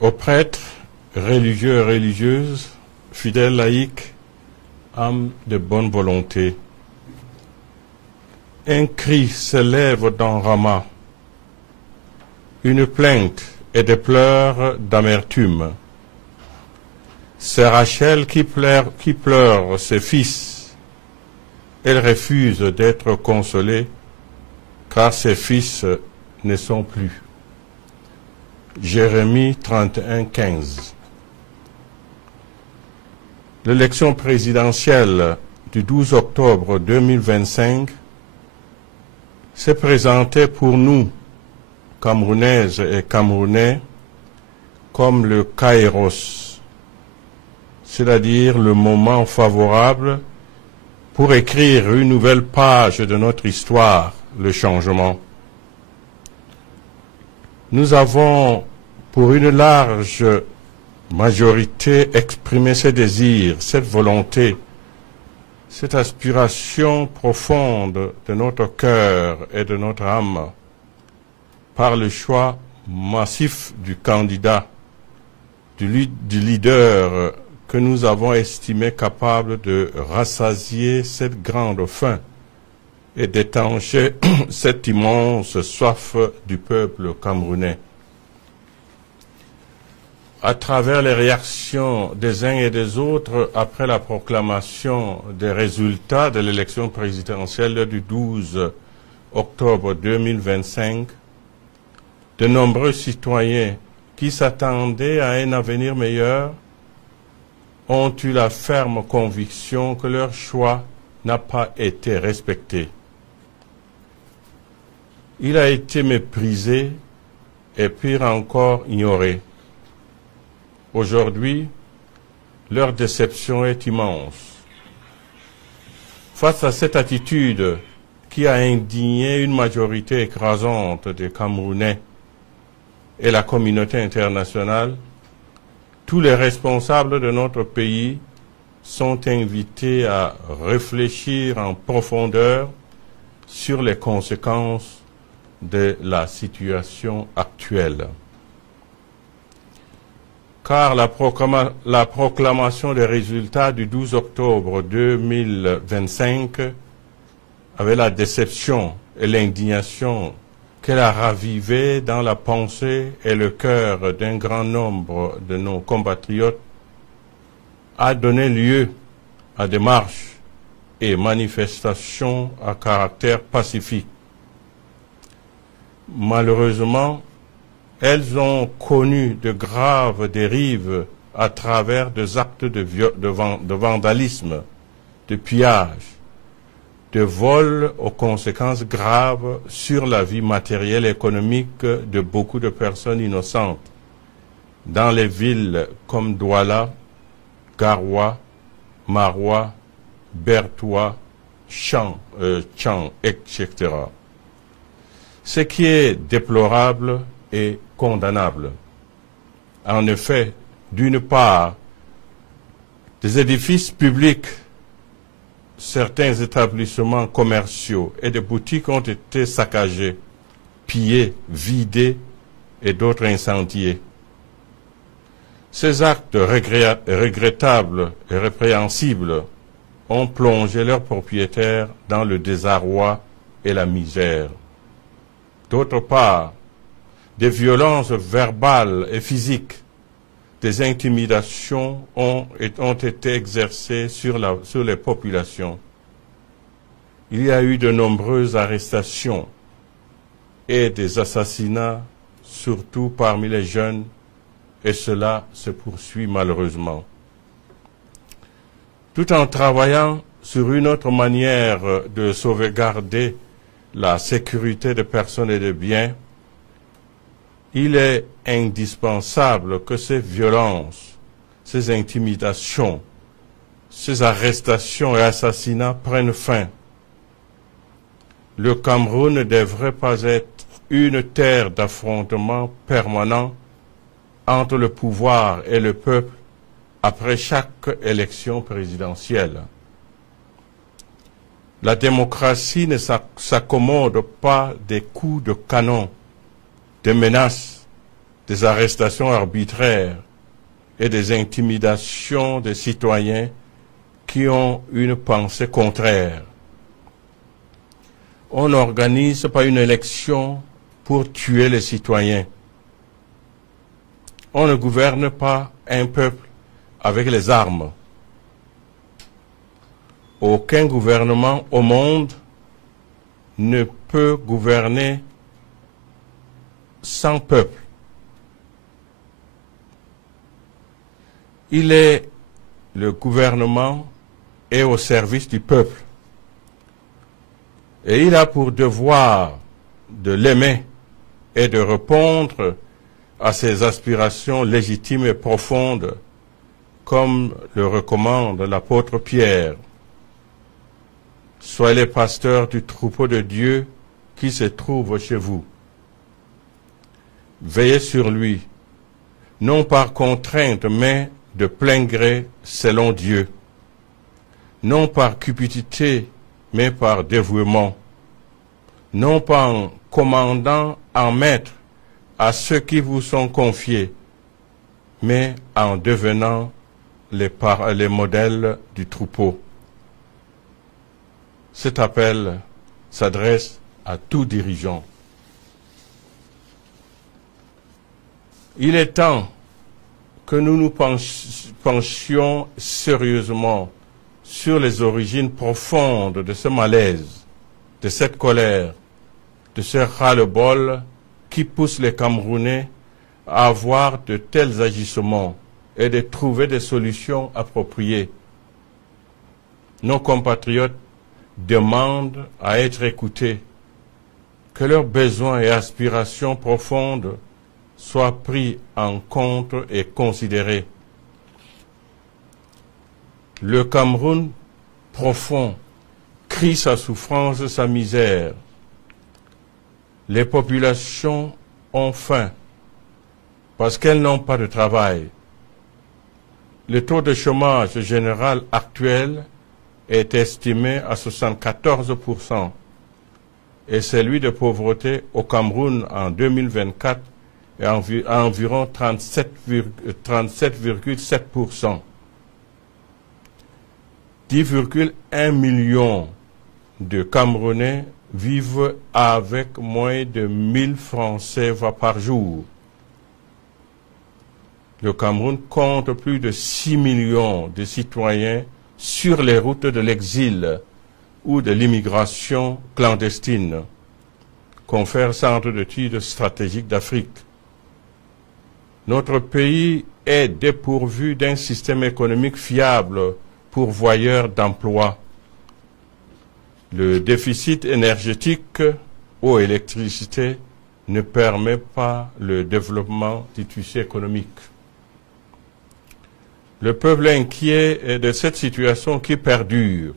Aux prêtres, religieux et religieuses, fidèles laïcs, âmes de bonne volonté. Un cri s'élève dans Rama, une plainte et des pleurs d'amertume. C'est Rachel qui pleure ses fils. Elle refuse d'être consolée, car ses fils ne sont plus. Jérémie 31, 15. L'élection présidentielle du 12 octobre 2025 s'est présentée pour nous, Camerounaises et Camerounais, comme le kairos, c'est-à-dire le moment favorable pour écrire une nouvelle page de notre histoire, le changement. Nous avons, pour une large majorité, exprimé ce désir, cette volonté, cette aspiration profonde de notre cœur et de notre âme, par le choix massif du candidat, du leader que nous avons estimé capable de rassasier cette grande faim et d'étancher cette immense soif du peuple camerounais. À travers les réactions des uns et des autres après la proclamation des résultats de l'élection présidentielle du 12 octobre 2025, de nombreux citoyens qui s'attendaient à un avenir meilleur ont eu la ferme conviction que leur choix n'a pas été respecté. Il a été méprisé et pire encore ignoré. Aujourd'hui, leur déception est immense. Face à cette attitude qui a indigné une majorité écrasante des Camerounais et la communauté internationale, tous les responsables de notre pays sont invités à réfléchir en profondeur sur les conséquences de la situation actuelle. Car la proclamation des résultats du 12 octobre 2025 avait la déception et l'indignation qu'elle a ravivé dans la pensée et le cœur d'un grand nombre de nos compatriotes, a donné lieu à des marches et manifestations à caractère pacifique. Malheureusement, elles ont connu de graves dérives à travers des actes de vandalisme, de pillage, de vol aux conséquences graves sur la vie matérielle et économique de beaucoup de personnes innocentes dans les villes comme Douala, Garoua, Maroua, Bertoua, Chang, etc. Ce qui est déplorable et condamnable. En effet, d'une part, des édifices publics, certains établissements commerciaux et des boutiques ont été saccagés, pillés, vidés et d'autres incendiés. Ces actes regrettables et répréhensibles ont plongé leurs propriétaires dans le désarroi et la misère. D'autre part, des violences verbales et physiques, des intimidations ont été exercées sur les populations. Il y a eu de nombreuses arrestations et des assassinats, surtout parmi les jeunes, et cela se poursuit malheureusement. Tout en travaillant sur une autre manière de sauvegarder la sécurité des personnes et des biens, il est indispensable que ces violences, ces intimidations, ces arrestations et assassinats prennent fin. Le Cameroun ne devrait pas être une terre d'affrontement permanent entre le pouvoir et le peuple après chaque élection présidentielle. La démocratie ne s'accommode pas des coups de canon, des menaces des arrestations arbitraires et des intimidations des citoyens qui ont une pensée contraire. On n'organise pas une élection pour tuer les citoyens. On ne gouverne pas un peuple avec les armes. Aucun gouvernement au monde ne peut gouverner sans peuple. Il est le gouvernement est au service du peuple. Et il a pour devoir de l'aimer et de répondre à ses aspirations légitimes et profondes, comme le recommande l'apôtre Pierre. Soyez les pasteurs du troupeau de Dieu qui se trouve chez vous. Veillez sur lui, non par contrainte, mais de plein gré selon Dieu, non par cupidité, mais par dévouement, non pas en commandant en maître à ceux qui vous sont confiés, mais en devenant les modèles du troupeau. Cet appel s'adresse à tout dirigeant. Il est temps que nous nous penchions sérieusement sur les origines profondes de ce malaise, de cette colère, de ce ras-le-bol qui pousse les Camerounais à avoir de tels agissements et de trouver des solutions appropriées. Nos compatriotes demandent à être écoutés, que leurs besoins et aspirations profondes soient pris en compte et considérés. Le Cameroun profond crie sa souffrance, sa misère. Les populations ont faim parce qu'elles n'ont pas de travail. Le taux de chômage général actuel est estimé à 74% et celui de pauvreté au Cameroun en 2024 est à environ 37,7%. 10,1 millions de Camerounais vivent avec moins de 1000 francs CFA par jour. Le Cameroun compte plus de 6 millions de citoyens sur les routes de l'exil ou de l'immigration clandestine, confère Centre d'études stratégiques d'Afrique. Notre pays est dépourvu d'un système économique fiable pourvoyeur d'emplois. Le déficit énergétique ou électricité ne permet pas le développement du tissu économique. Le peuple inquiet est de cette situation qui perdure,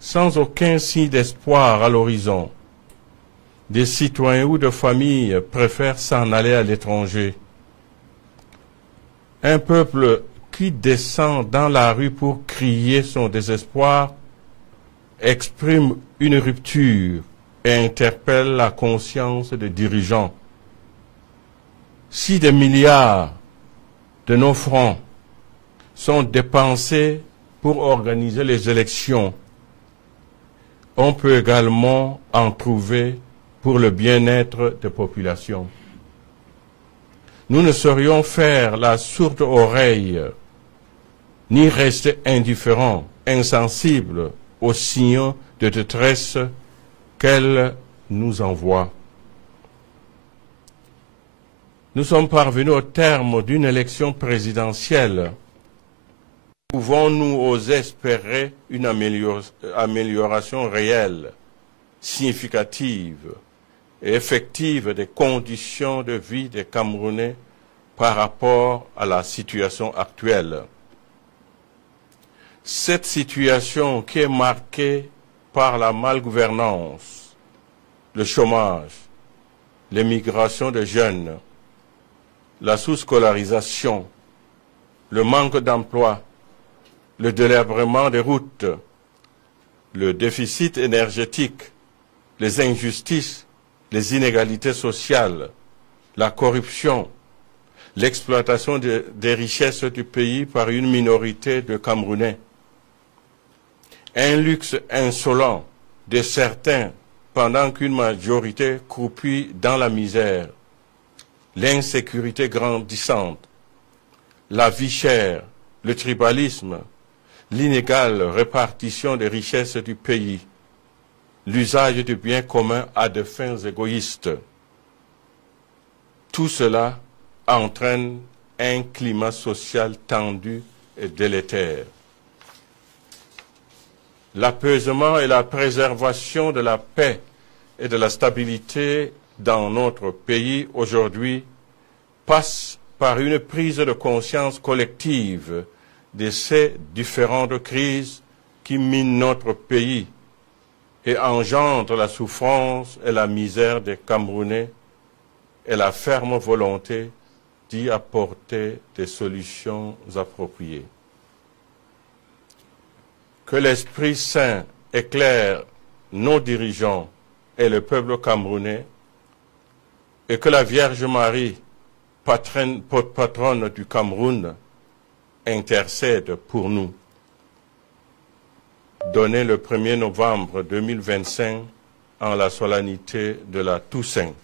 sans aucun signe d'espoir à l'horizon. Des citoyens ou de familles préfèrent s'en aller à l'étranger. Un peuple qui descend dans la rue pour crier son désespoir exprime une rupture et interpelle la conscience des dirigeants. Si des milliards de nos francs sont dépensés pour organiser les élections, on peut également en trouver pour le bien-être des populations. Nous ne saurions faire la sourde oreille, ni rester indifférents, insensibles aux signaux de détresse qu'elle nous envoie. Nous sommes parvenus au terme d'une élection présidentielle. Pouvons-nous oser espérer une amélioration réelle, significative et effective des conditions de vie des Camerounais par rapport à la situation actuelle? Cette situation qui est marquée par la malgouvernance, le chômage, l'émigration des jeunes, la sous-scolarisation, le manque d'emploi, le délabrement des routes, le déficit énergétique, les injustices, les inégalités sociales, la corruption, l'exploitation des richesses du pays par une minorité de Camerounais, un luxe insolent de certains pendant qu'une majorité croupit dans la misère, l'insécurité grandissante, la vie chère, le tribalisme, l'inégale répartition des richesses du pays, l'usage du bien commun à des fins égoïstes. Tout cela entraîne un climat social tendu et délétère. L'apaisement et la préservation de la paix et de la stabilité dans notre pays aujourd'hui passent par une prise de conscience collective de ces différentes crises qui minent notre pays et engendrent la souffrance et la misère des Camerounais et la ferme volonté d'y apporter des solutions appropriées. Que l'Esprit Saint éclaire nos dirigeants et le peuple camerounais, et que la Vierge Marie, patronne du Cameroun, intercède pour nous. Donné le 1er novembre 2025 en la solennité de la Toussaint.